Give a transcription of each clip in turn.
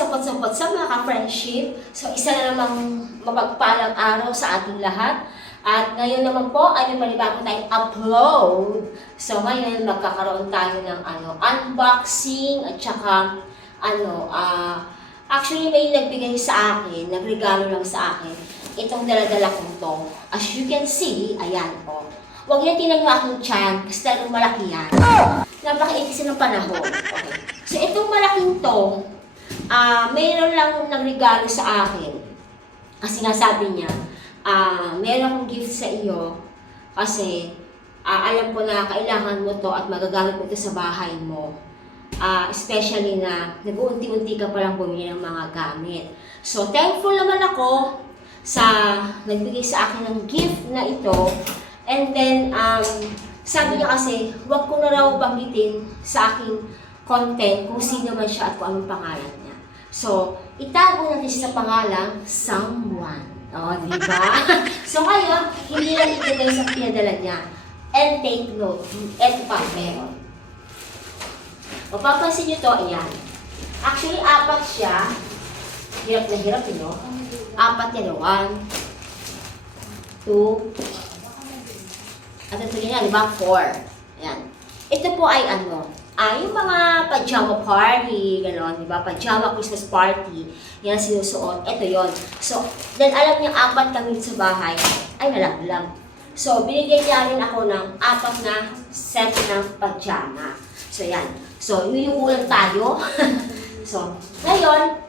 sapot-sapot sa mga ka-friendship. So, isa na namang mapagpalang araw sa ating lahat. At ngayon naman po ay may panibago tayong upload. So, ngayon magkakaroon tayo ng unboxing at saka actually may nagbigay sa akin, nagregalo lang sa akin, itong daladala kong to. As you can see, ayan po. Huwag niyo tingnan yung aking tiyan kasi talagang malaki yan. Napakainit kasi ng panahon. Okay. So, itong malaking to, mayroon lang nagregalo sa akin. Kasi nga sabi niya, meron akong gift sa iyo kasi alam ko na kailangan mo to at magagamit mo to sa bahay mo. Especially na nag-uunti-unti ka palang bumili ng mga gamit. So, thankful naman ako sa nagbigay sa akin ng gift na ito. And then, sabi niya kasi, huwag ko na raw banggitin sa aking content kung sino man siya at kung anong pangalan niya. So, itago natin siya sa pangalang someone. O, di ba? So, ngayon, hindi lang itigay sa pinadala niya. And take note, eto pa, meron. Mapapansin niyo to, ayan. Actually, apat siya. Hirap na hirap, no? Apat yan, 1, 2, at ito niya, di ba? 4. Ayan. Ito po ay yung mga pajama party, gano'n, di ba? Pajama Christmas party. Yan sinusuot. Ito yon. So, then alam niya, 4 kami sa bahay. Ay, nalang. So, binigay niya rin ako ng 4 na set ng pajama. So, yan. So, yuyukulan tayo. So, ngayon,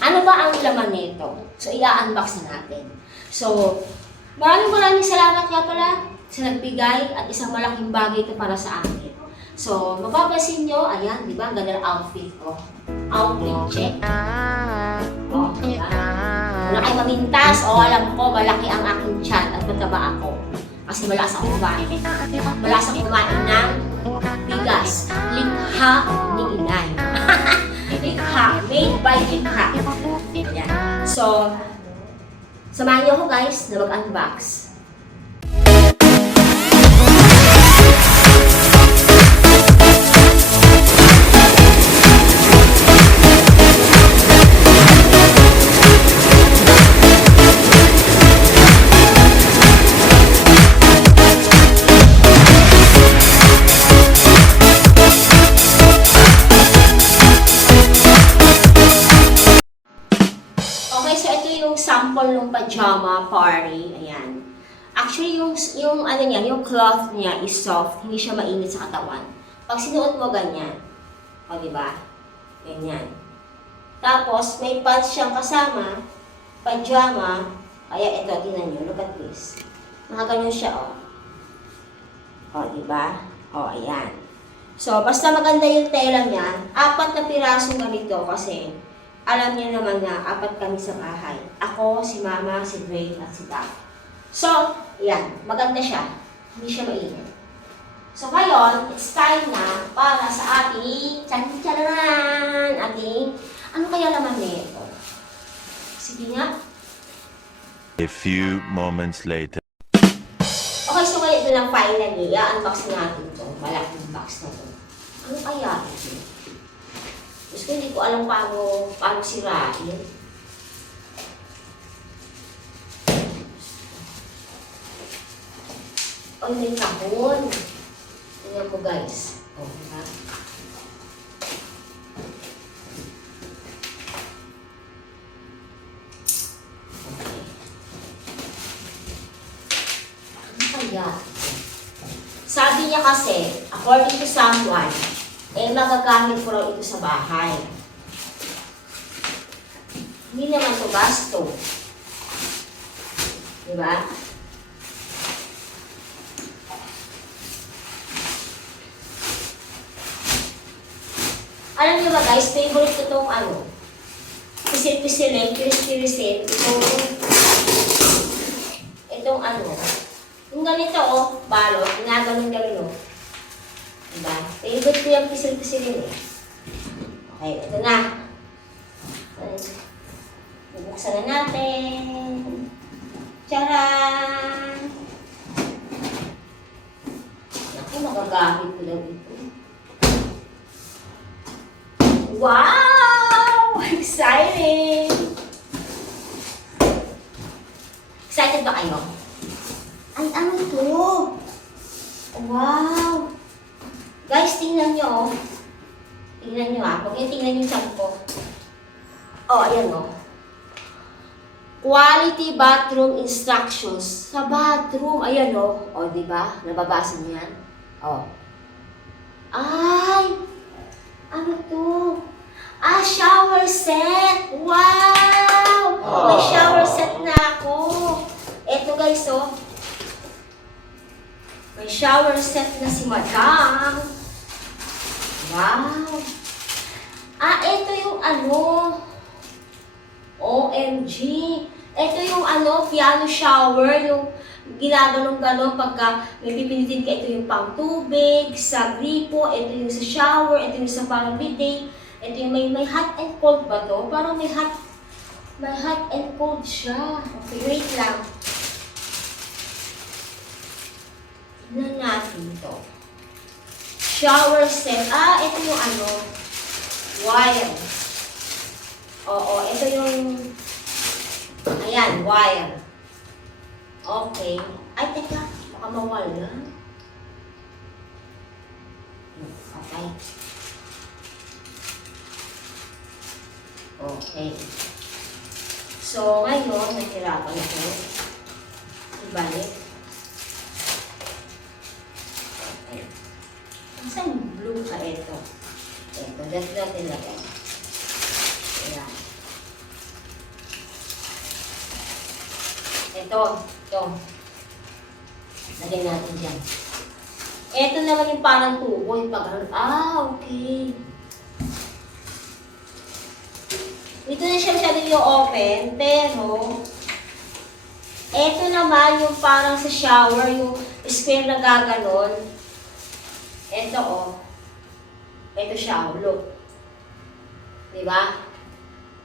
ano ba ang laman nito? So, i-unbox na natin. So, maraming salamat nga pala sa nagbigay at isang malaking bagay ito para sa akin. So, mapapansin nyo, ayan, di ba? Ang ganda ng outfit ko. Outfit check. O, diba? Kung ay mamintas, alam ko, malaki ang aking tiyan at mataba ako. Kasi malakas ako kumain. Malakas ako kumain ng bigas. Likha ni inay. Likha. Made by Likha. Ayan. So, samahan niyo ako guys na mag-unbox. Sample ng pajama party, ayan. Actually, yung cloth niya is soft, hindi siya mainit sa katawan. Pag sinuot mo ganyan, o diba? Ganyan. Tapos, may pants siyang kasama, pajama, kaya ito, tingnan nyo, look at this. Nakaganon siya, o diba? O, ayan. So, basta maganda yung tela niya, 4 na pirasong ganito kasi alam niyo naman na 4 kami sa bahay. Ako, si Mama, si Gray, at si Dad. So, yan. Maganda siya. Hindi siya mainit. So, ngayon, it's time na para sa ating tsan-tsaran! Ating, ano kaya laman nito? Sige nga. A few moments later. Okay, so ngayon ito lang finally. I-unbox natin ito. Malaking box na ito. Ano kaya ito? Gusto hindi ko alam paano sirain. Ay, may kahon. Tingnan mo guys. O, diba? Okay. Ano kaya? Sabi niya kasi, according to someone, magagamit ko raw ito sa bahay. Hindi naman ito gasto. Diba? Alam niyo ba guys, favorite ko itong pisil-pisilin, pilis-pilisin, itong yung ganito balot, ganun diba? Favorite ko yung pisil-pisilin Okay, ito na. Bubuksan na natin. Tcharan! Naku, magagamit ko lang ito. Wow! Exciting! Excited ba kayo? Ay, ano to? Wow! Guys, tingnan nyo, oh. Tingnan nyo, ah. Huwag yung tingnan yung tiyan ko. Oh, ayan, oh. Quality bathroom instructions. Sa bathroom, ayan, oh. Oh, diba? Nababasa niyo yan? Oh. Ay! Ano to? Ah, shower set! Wow! May shower set na ako. Eto, guys, oh. May shower set na si Madam. Wow! Ah, ito yung ano. OMG! Ito yung ano, piano shower. Yung ginaganon-ganon pagka may pipilitin ka. Ito yung pang tubig, sa gripo. Ito yung sa shower. Ito yung sa parang bidet. Ito yung may hot and cold ba to? Parang may hot and cold siya. Okay, wait lang. Tignan natin ito. Shower set. Ah, ito yung ano. Wire. Oo, ito yung... Ayan, wire. Okay. Ay, teka. Baka mawala. Okay. Okay. So, ngayon, nahirapan ako. Ibalik. Okay. Saan yung blue ka ito? Ito, dati natin lagay. Ayan. Ito. Lagay natin dyan. Ito naman yung parang tubo. Yung okay. Dito na siya masyado yung open, pero ito naman yung parang sa shower, yung square na gaganon. Ito, oh. Ito siya, look. Diba?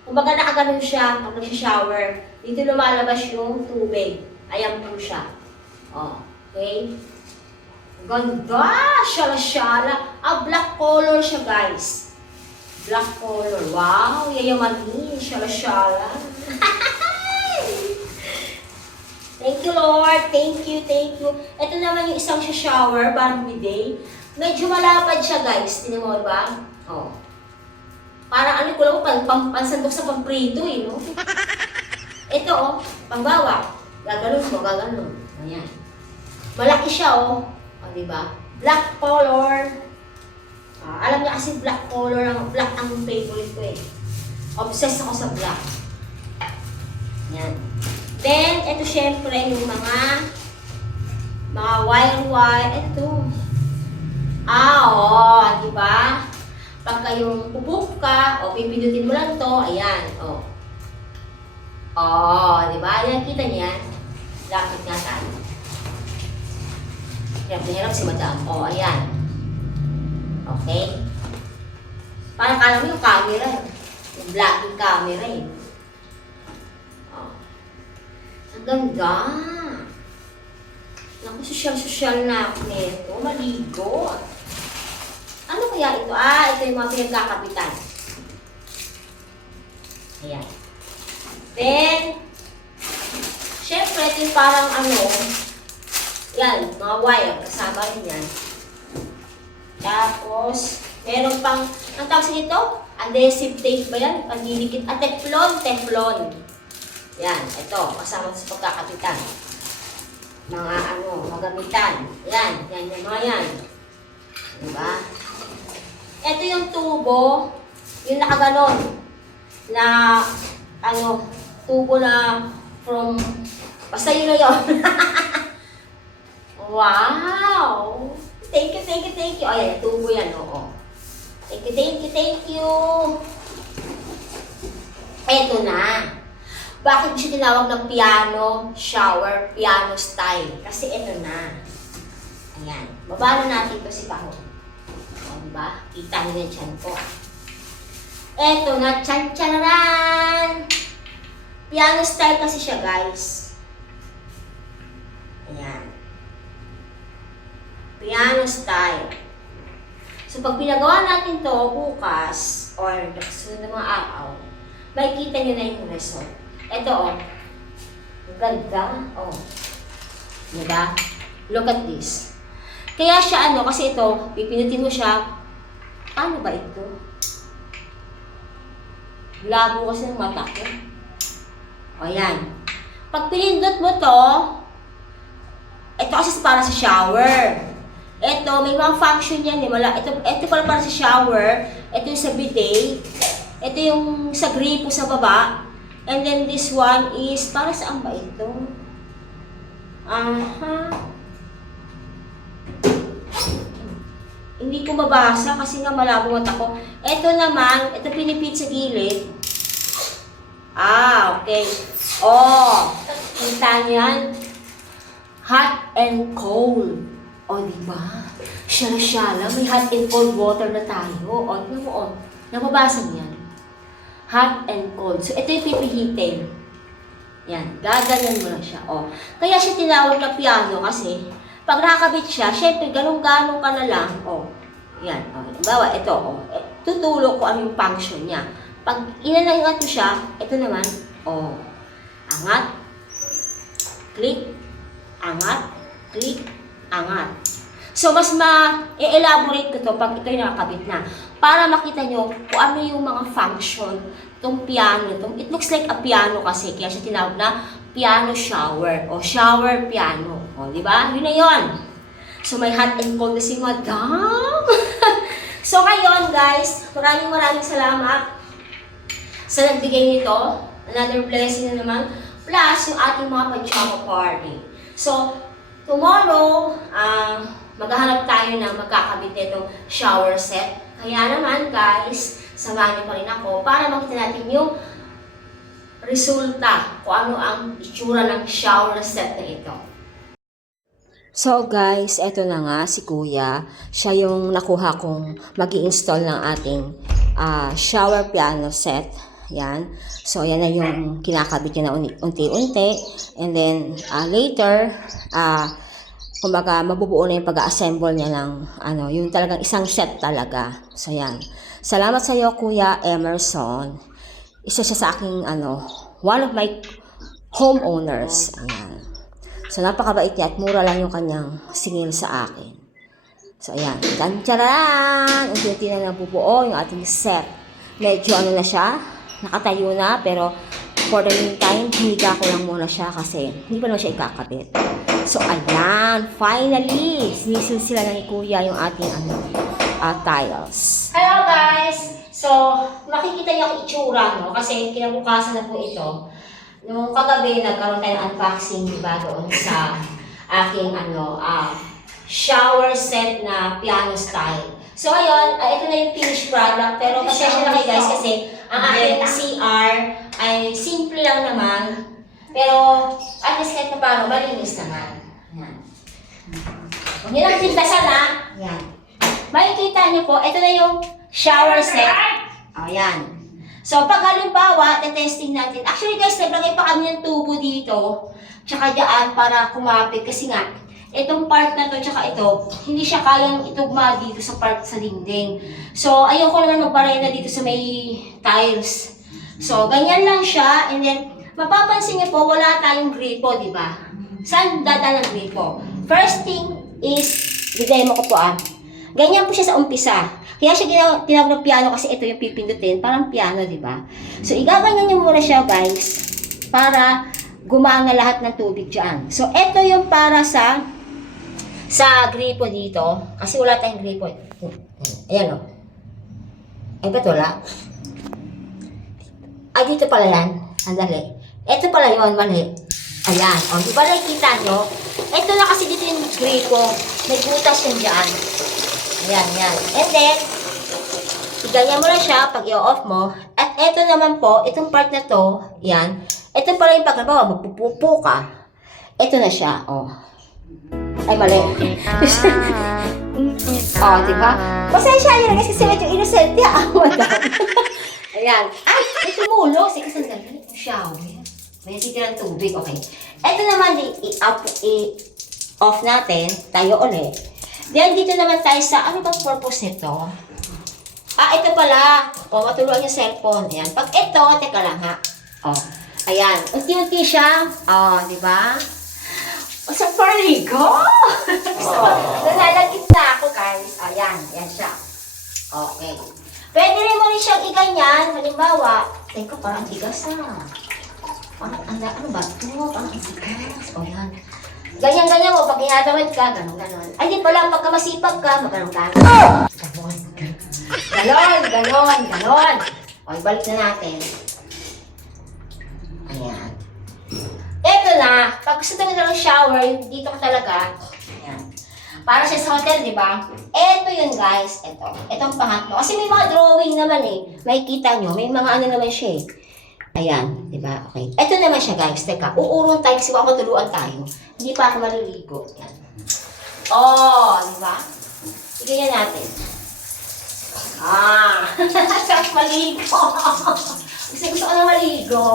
Kumbaga nakaganon siya pag nag-shower. Dito lumalabas yung tubig. Ayan po siya. Oh, okay? Ganda! Shala-shala. Ah, black color siya, guys. Black color. Wow! Yayamanin. Shala-shala. Thank you, Lord. Thank you. Ito naman yung isang shower, parang bidet. Medyo malapad siya, guys. Tingnan mo, diba? Oh. Parang ano ko lang, pansandok sa pamprito, eh, no? Ito, oh. Pangbawa. Gaganon. Ayan. Malaki siya, oh. O, diba? Black color. Alam niya kasi black color, black ang favorite ko, eh. Obsessed ako sa black. Ayan. Then, ito syempre yung mga wire. Ito. Diba? Pagka yung pupuk ka, pipindutin mo lang to, ayan, diba? Ayan, kita niyan. Lapit nga tayo. Hirap si Madam. Ayan. Okay. Parang kala mo yung camera, yung blocking camera, eh. Ang ganda. Naku, sosyal na ako nito. Maligo. Ano kaya ito? Ito yung mga pinagkakapitan. Ayan. Then, syempre, ito yung parang yan, mga wire. Kasama rin yan. Tapos, meron pang, ang tawag sa ito? Adhesive tape ba yan? Pandinikit. Teflon. Yan, ito. Kasama sa pagkakapitan. Mga magamitan. Yan, yung mga yan. Diba? Ito yung tubo, yung nakaganon, na, tubo na from, basta yun na yun. Wow! Thank you. Ayan, tubo yan, oo. Thank you. Ito na. Bakit siya tinawag ng piano shower, piano style? Kasi ito na. Ayan. Baba na natin ito si Kahon. Diba? Kita niyo yung tiyan ko. Eto na, tsan-tsaran! Piano style kasi siya, guys. Ayan. Piano style. So, pag pinagawa natin to bukas, or susunod na mga araw, makikita nyo na yung result. Ito, oh. Ang ganda. Oh. Diba? Look at this. Kaya siya, kasi ito, pipinutin mo siya. Ano ba ito? Labo kasi ng mata ko. O, yan. Pag pinindot mo to, ito kasi para sa shower. Ito, may mga function yan. Ito pala para sa shower. Ito yung sa bidet. Ito yung sa gripo sa baba. And then this one is, para saan ba ito? Aha. Hindi ko mabasa kasi nga malabo mata ko. Ito naman, ito pinipit sa gilid. Okay. Oh, kita niyan. Hot and cold. O, diba? Syala-syala, may hot and cold water na tayo. O, tignan mo, nababasa niyan. Hot and cold. So, ito yung pipihitin. Yan, gaganyan mo lang siya. O, kaya siya tinawag na piano kasi, pag nakakabit siya, syempre, ganun-ganun ka na lang. O, yan. O, bawa, ito, tutulog ko ano yung function niya. Pag inanangat mo siya, ito naman, angat, click, angat, click, angat. So, mas ma-elaborate ko to pag ito'y nakakabit na. Para makita nyo kung ano yung mga function itong piano. It looks like a piano kasi. Kaya siya tinawag na piano shower o shower piano. O, di ba? Yun na yun. So, may hot and cold na si Madam. So, ngayon guys, maraming salamat sa nagbigay nito. Another blessing na naman. Plus, yung ating mga pajama party. So, tomorrow, maghahanap tayo ng magkakabit nitong shower set. Kaya naman guys, samahan niyo pa rin ako para makita natin yung resulta kung ano ang itsura ng shower set na ito. So guys, eto na nga si Kuya. Siya yung nakuha kong mag-i-install ng ating shower piano set. Yan. So, yan na yung kinakabit niya na unti-unti. And then, later, kumbaga, mabubuo na yung pag-assemble niya ng, yung talagang isang set talaga. So, yan. Salamat sa iyo, Kuya Emerson. Isa siya sa aking, one of my homeowners. Ayan. So, napakabait niya at mura lang yung kanyang singil sa akin. So, ayan. Tantsaran! Unti-unti na nabubuo yung ating set. Medyo na siya. Nakatayo na, pero for the meantime, hiniga ko lang muna siya kasi hindi pa naman siya ikakabit. So, ayan, finally, sinisilsila na ni Kuya yung ating tiles. Hello guys! So, makikita niyo ang itsura, no? Kasi kinabukasan na po ito. Nung kagabi, nagkaroon tayo ng unboxing, diba, doon sa aking, shower set na piano style. So, ayun, ito na yung finished product. Pero pasensya na kayo guys kasi ang aking CR ay simple lang naman. Pero, at least kahit na paano, malinis naman. Yan. Huwag nyo lang tintasan ha. Yan. Makikita nyo po, ito na yung shower set. Ayan. So, pag halimbawa, testing natin. Actually guys, naglagay pa kami ng tubo dito. Tsaka dyan para kumapit. Kasi nga, itong part na to, tsaka ito, hindi siya kayang itugma dito sa part sa dingding. So, ayoko naman magbaray na dito sa may tiles. So, ganyan lang siya. And then, mapapansin niyo po, wala tayong gripo, di ba? Saan dada ng gripo? First thing is, i-demo ko po ganyan po siya sa umpisa. Kaya siya tinawag ng piano kasi ito yung pipindutin, parang piano, di ba? So, igaganyan niyo muna siya, guys, para gumana lahat ng tubig dyan. So, ito yung para sa gripo dito. Kasi wala tayong gripo. Ayan o. Ay, ba't wala? Ay, dito pala yan. Andali. Ito pala yun, mali. Ayan. O, di ba nakikita nyo? Ito na kasi dito yung gripo. May butas yan dyan. Ayan, yan. And then, ganyan mo na siya pag i-off mo. At ito naman po, itong part na to, yan. Ito pala yung pagkabawa, magpupupo ka. Ito na siya, o. Ay, mali. Diba? Pasensya nyo na guys kasi medyo innocent niya. Ayan. Ay, ito mulo. Sige, sandali. Shower. May titirang tubig. Okay. Ito naman, i-off natin. Tayo ulit. Then, dito naman tayo sa, ano ba purpose nito? Ito pala. Matuluan yung cellphone. Ayan. Pag ito, teka lang ha. Ayan. Unti-unti siya. Di ba? Sa parigo! Nalalagit na ako, guys. Ayan. Ayan siya. Okay. Pwede rin mo rin siyang iganyan. Halimbawa, teka, parang tigas Parang, ano ba ito? Parang tigas. Ayan. Ganyan-ganyan mo, pag ginadawid ka, ganon-ganon. Ay, di pala, pagka masipag ka, maganon-ganon. Ganon. Balik na natin. Ayan. Ito na, pag gusto talaga ng shower, dito ka talaga. Ayan. Para siya sa hotel, di ba? Ito yun, guys. Itong pangatlo. Kasi may mga drawing naman Makikita nyo, may mga ano naman siya Ayan, di ba? Okay. Ito naman siya, guys. Teka, uurong tayo kasi matuluan tayo. Hindi pa ako maliligo. Yan. Di ba? Iganyan natin. Sarap maligo. Gusto ko na maligo.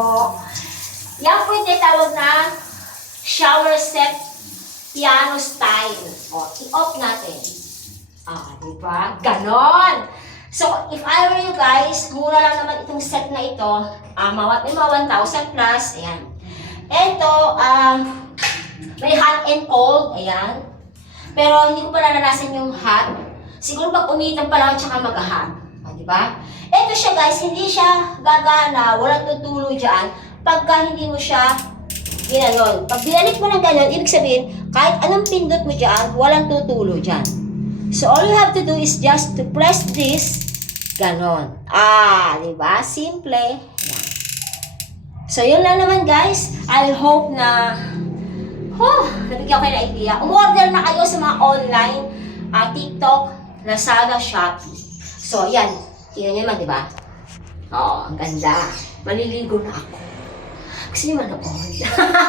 Yan po yung tinatawag na shower set piano style. I-off natin. Di ba? Ganon. So, if I were you guys, mura lang naman itong set na ito. May mga 1,000 plus. Ayan. Ito, may hot and cold. Ayan. Pero hindi ko pa naranasan yung hot. Siguro pag umitan pa lang tsaka mag-hot. Diba? Ito siya guys, hindi siya gagana, walang tutulo dyan. Pagka hindi mo siya ginanon. Pag binalik mo ng ganon, ibig sabihin, kahit anong pindot mo dyan, walang tutulo dyan. So, all you have to do is just to press this, ganon. Diba? Simple. Yan. So, yun lang naman guys. I hope na nabigyan ko kayo ng idea. Umorder na kayo sa mga online, TikTok, Lazada, Shopee. So, yan. Tingnan nyo naman, diba? Ang ganda. Maliligo na ako. Gusto nyo manood?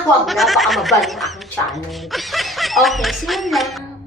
Huwag na, baka mabal na akong channel. Okay, so yun lang.